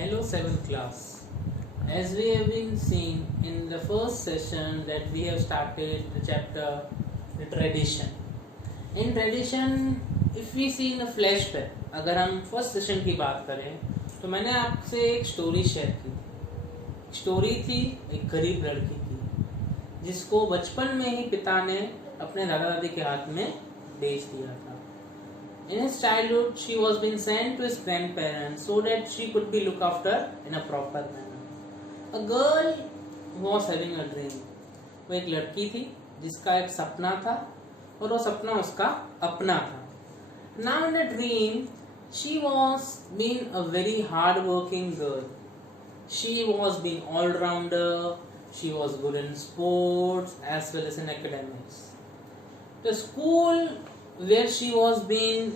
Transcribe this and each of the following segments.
Hello 7th class. As we have been seen in the first session that we have started the chapter the tradition. In tradition, if we see in the flashback, अगर हम first session की बात करें तो मैंने आपसे एक story share की। स्टोरी थी एक गरीब लड़की की जिसको बचपन में ही पिता ने अपने दादा दादी के हाथ में बेच दिया था। In his childhood, she was being sent to his grandparents so that she could be looked after in a proper manner. A girl was having a dream. वो एक लड़की थी जिसका एक सपना था और वो सपना उसका अपना था. Now in the dream, she was being a very hard-working girl. She was being all-rounder. She was good in sports as well as in academics. The school where she was being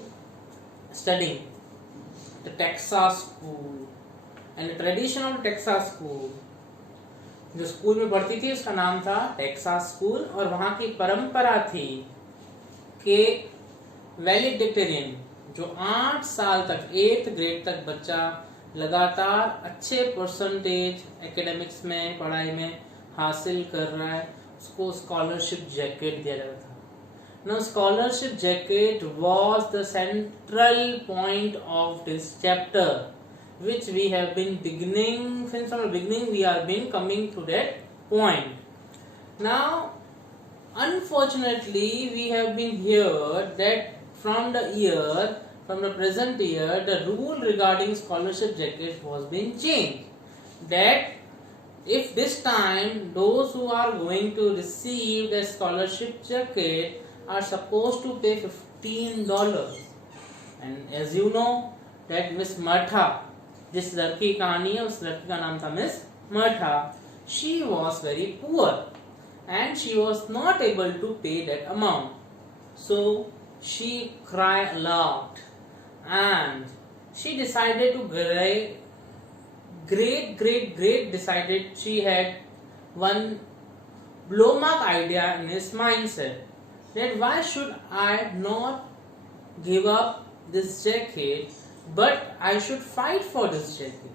studying, the Texas school, and the traditional Texas school, जो school में पढ़ती थी उसका नाम था Texas school और वहाँ की परंपरा थी कि वैलिडिक्टेरियन जो 8 साल तक 8th ग्रेड तक बच्चा लगातार अच्छे परसेंटेज एकेडमिक्स में पढ़ाई में हासिल कर रहा है उसको स्कॉलरशिप जैकेट दिया जाता था. Now, scholarship jacket was the central point of this chapter, which we have been beginning since from the beginning. We have been coming to that point. Now, unfortunately, we have been here that from the present year, the rule regarding scholarship jacket was being changed. That if this time those who are going to receive the scholarship jacket are supposed to pay $15, and as you know that Miss Martha, जिस लड़की की कहानी है उस लड़की का नाम था Miss Martha, she was very poor and she was not able to pay that amount, so she cried a lot and she decided to decided she had one blow mark idea in his mindset that why should I not give up this jacket, but I should fight for this jacket.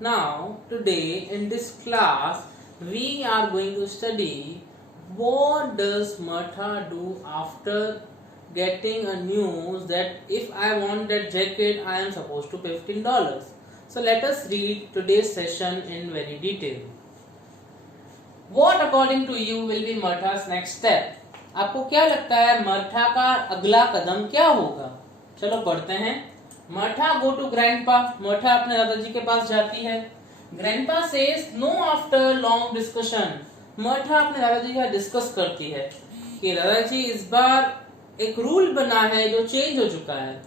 Now, today in this class, we are going to study what does Martha do after getting a news that if I want that jacket, I am supposed to pay $15. So let us read today's session in very detail. What according to you will be Martha's next step? आपको क्या लगता है Martha का अगला कदम क्या होगा? चलो पढ़ते हैं. Martha go to grandpa. Martha अपने दादाजी के पास जाती है. Grandpa says no after long discussion. Martha अपने दादाजी का डिस्कस करती है कि दादाजी इस बार एक रूल बना है जो चेंज हो चुका है.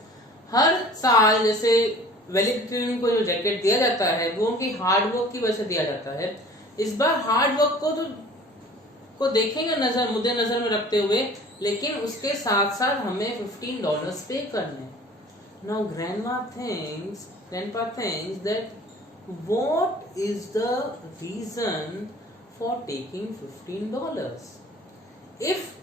हर साल जैसे वैलिडिक्टेरियन को जो जैकेट दिया जाता है वो उनकी हार्डवर्क की वजह से दिया जाता है. इस बार हार्डवर्क को देखेंगे मुद्दे नजर में रखते हुए, लेकिन उसके साथ साथ हमें $15 पे करने. Now grandpa thinks that what is the reason for taking $15? If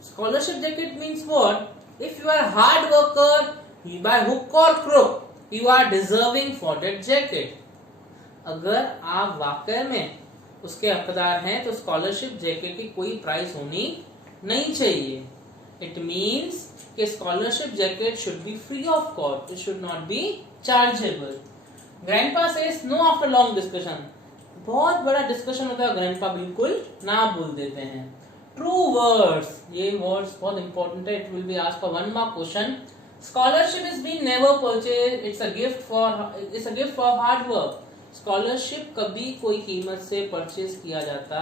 scholarship jacket means what? If you are a hard worker, by hook or crook, you are deserving for that jacket. अगर आप वाकई में उसके हकदार हैं तो scholarship jacket की कोई प्राइस होनी नहीं चाहिए. इट मीन्स कि scholarship jacket should be free of cost. It should not be chargeable. Grandpa says no after long discussion. बहुत बड़ा डिस्कशन होता है, ग्रैंडपा बिल्कुल ना बोल देते हैं. ट्रू वर्ड्स, ये वर्ड्स बहुत इंपॉर्टेंट है. It will be asked for 1 mark question. Scholarship is been never purchase. It's a gift for hard work. Scholarship कभी कोई कीमत से परचेज किया जाता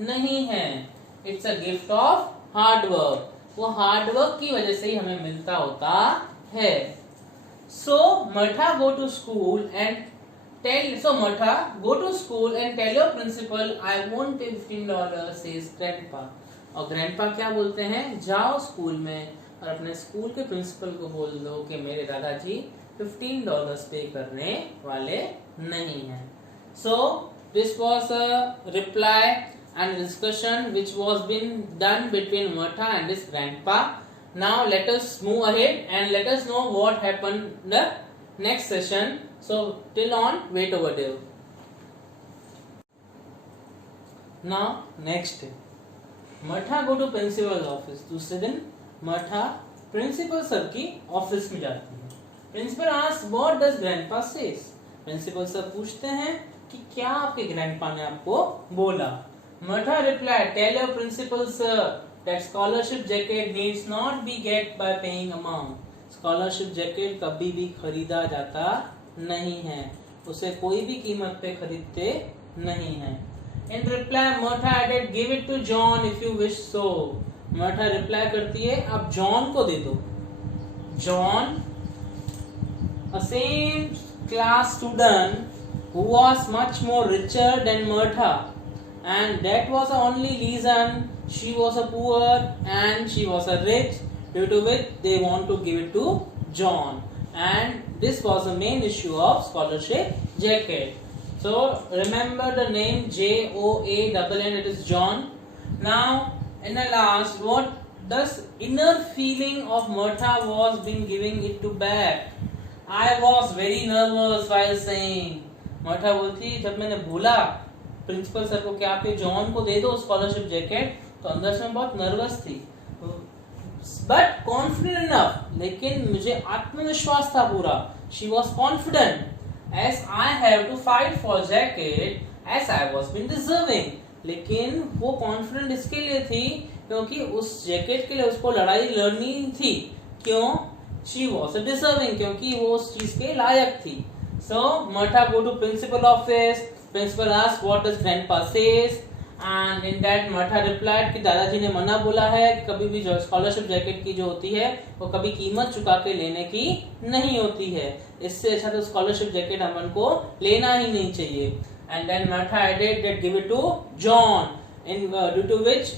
नहीं है. It's a gift of hard work. वो हार्ड वर्क की वजह से ही हमें मिलता होता है. So Martha go to school and tell your principal I won't pay $15 says grandpa. और ग्रैंडपा क्या बोलते हैं? जाओ स्कूल में और अपने स्कूल के प्रिंसिपल को बोल दो कि मेरे दादाजी $15 पे करने वाले नहीं है. So this was a reply and discussion which was been done between Martha and his grandpa. Now let us move ahead and let us know what happened the next session. So till on, wait over there. Now next day, मठा go to principal's office. दूसरे दिन मठा principal sir की office में जाती है. Principal ask what does grandpa says. Principal sir पूछते हैं कि क्या आपके ग्रैंडपा ने आपको बोला. Martha reply, tell your principal sir that scholarship jacket needs not be get by paying amount. Scholarship jacket कभी भी खरीदा जाता नहीं है, उसे कोई भी कीमत पे खरीदते नहीं है. In reply, Martha added, "Give it to John if you wish so." Martha reply करती है, आप जॉन को दे दो. John, a same class student who was much more richer than Martha, and that was the only reason she was a poor and she was a rich, due to which they want to give it to John. And this was the main issue of scholarship jacket. So remember the name J-O-A-N-N, it is John. Now in the last, what does inner feeling of Martha was been giving it to back? I was very nervous while saying. Martha बोलती, जब मैंने बोला principal sir को कि आप ये John को दे दो स्कॉलरशिप जैकेट, तो अंदर से मैं बहुत नर्वस थी, बट कॉन्फिडेंट इनफ, लेकिन मुझे आत्मविश्वास था पूरा. She was confident as I have to fight for jacket as I was been deserving. लेकिन वो कॉन्फिडेंट इसके लिए थी क्योंकि उस जैकेट के लिए उसको लड़ाई लड़नी थी. क्यों? She was a deserving, क्योंकि वो उस चीज के लायक थी. So Martha go to principal office. Principal ask what does grandpa says, and in that Martha replied कि दादाजी ने मना बोला है कि कभी भी जो स्कॉलरशिप जैकेट की जो होती है वो कभी कीमत चुका के लेने की नहीं होती है. इससे अच्छा तो स्कॉलरशिप जैकेट हमन को लेना ही नहीं चाहिए. And then Martha added that give it to John, in due to which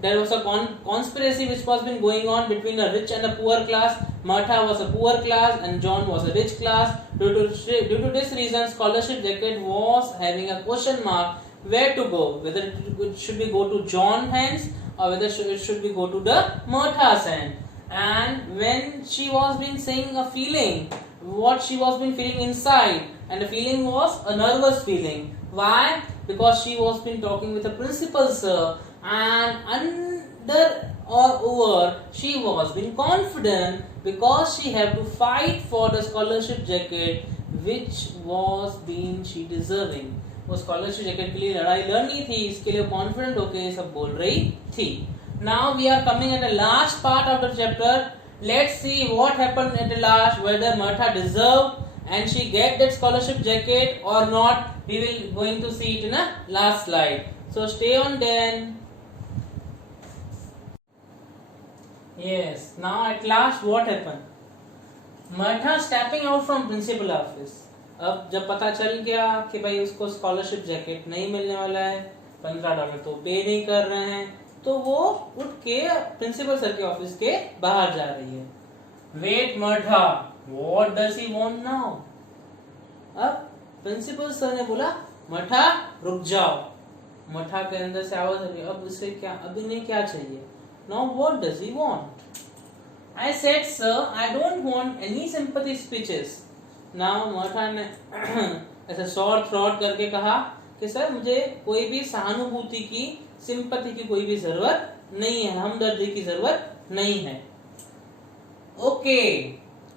there was a conspiracy which was been going on between a rich and a poor class. Martha was a poor class and John was a rich class. Due to this reason, scholarship jacket was having a question mark where to go, whether it should be go to John hands or whether it should be go to the Martha's hand. And when she was been saying a feeling, what she was been feeling inside, and the feeling was a nervous feeling. Why? Because she was been talking with the principal sir, and under or over she was been confident because she had to fight for the scholarship jacket which was been she deserving. वो scholarship jacket के लिए लड़ाई लड़नी थी, इसके लिए confident होके सब बोल रही थी. Now we are coming at the last part of the chapter. Let's see what happened at the last, whether Martha deserved and she get that scholarship jacket or not. We will going to see it in the last slide. So stay on then. Yes. Now at last what happened? Martha stepping out from principal office. अब जब पता चल गया कि भाई उसको scholarship jacket नहीं मिलने वाला है, $15 तो पे नहीं कर रहे हैं, तो वो उठ के प्रिंसिपल सर के ऑफिस के बाहर जा रही है. Wait Martha, what does he want now? अब प्रिंसिपल सर ने बोला मर्था रुक जाओ. मर्था के अंदर से आवाज आ रही, अब उसे क्या, अब इन्हें क्या चाहिए? Now what does he want? I said sir I don't want any sympathy speeches. Now Martha ने ऐसे शॉर्ट थ्रॉट करके कहा कि सर मुझे कोई भी सहानुभूति की, सिंपैथी की कोई भी जरूरत नहीं है, हमदर्दी की जरूरत नहीं है. Okay,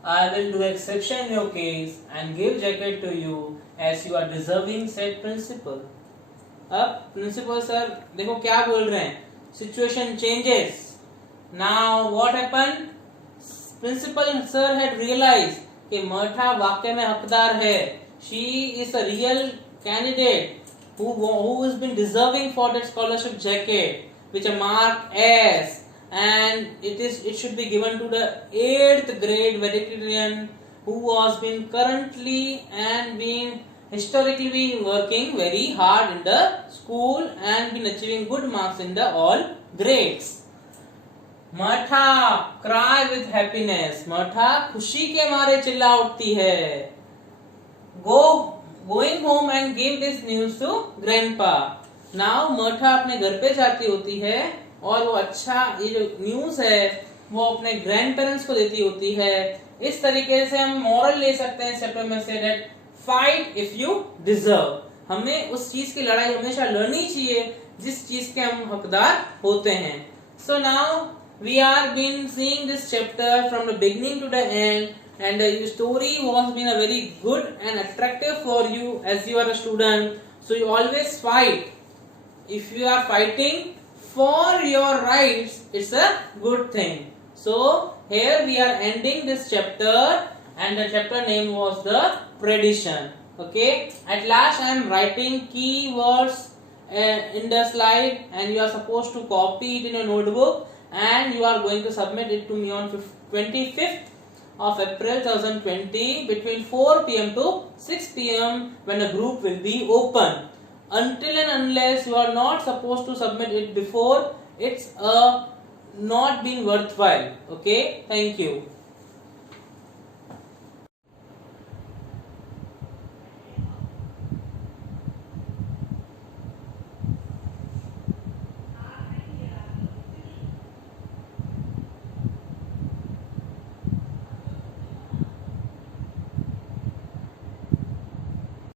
I will do exception in your case and give jacket to you as you are deserving, said principal. अब प्रिंसिपल सर देखो क्या बोल रहे हैं, situation changes. Now what happened? Principal sir had realized कि मर्था वाकई में हकदार है. She is a real candidate who has been deserving for that scholarship jacket which are marked S, and it should be given to the 8th grade valedictorian who was been currently and been historically been working very hard in the school and been achieving good marks in the all grades. Martha cry with happiness. Martha खुशी के मारे चिल्ला उठती है. Going home and give this news to grandpa. Now Martha अपने घर पे जाती होती है और वो अच्छा ये जो न्यूज है वो अपने ग्रैंड पेरेंट्स को देती होती है इस तरीके से हम मॉरल ले सकते हैं इस चैप्टर में से, that fight if you deserve, हमें उस चीज की लड़ाई हमेशा लड़नी चाहिए जिस चीज के हम हकदार होते हैं. So now we are been seeing this chapter from the beginning to the end, and the story was been a very good and attractive for you as you are a student. So you always fight. If you are fighting for your rights, it's a good thing. So here we are ending this chapter, and the chapter name was the predation. Okay, at last I am writing keywords in the slide, and you are supposed to copy it in your notebook, and you are going to submit it to me on 25th of April 2020 between 4 p.m. to 6 p.m. when the group will be open. Until and unless you are not supposed to submit it before, it's not being worthwhile. Okay, thank you.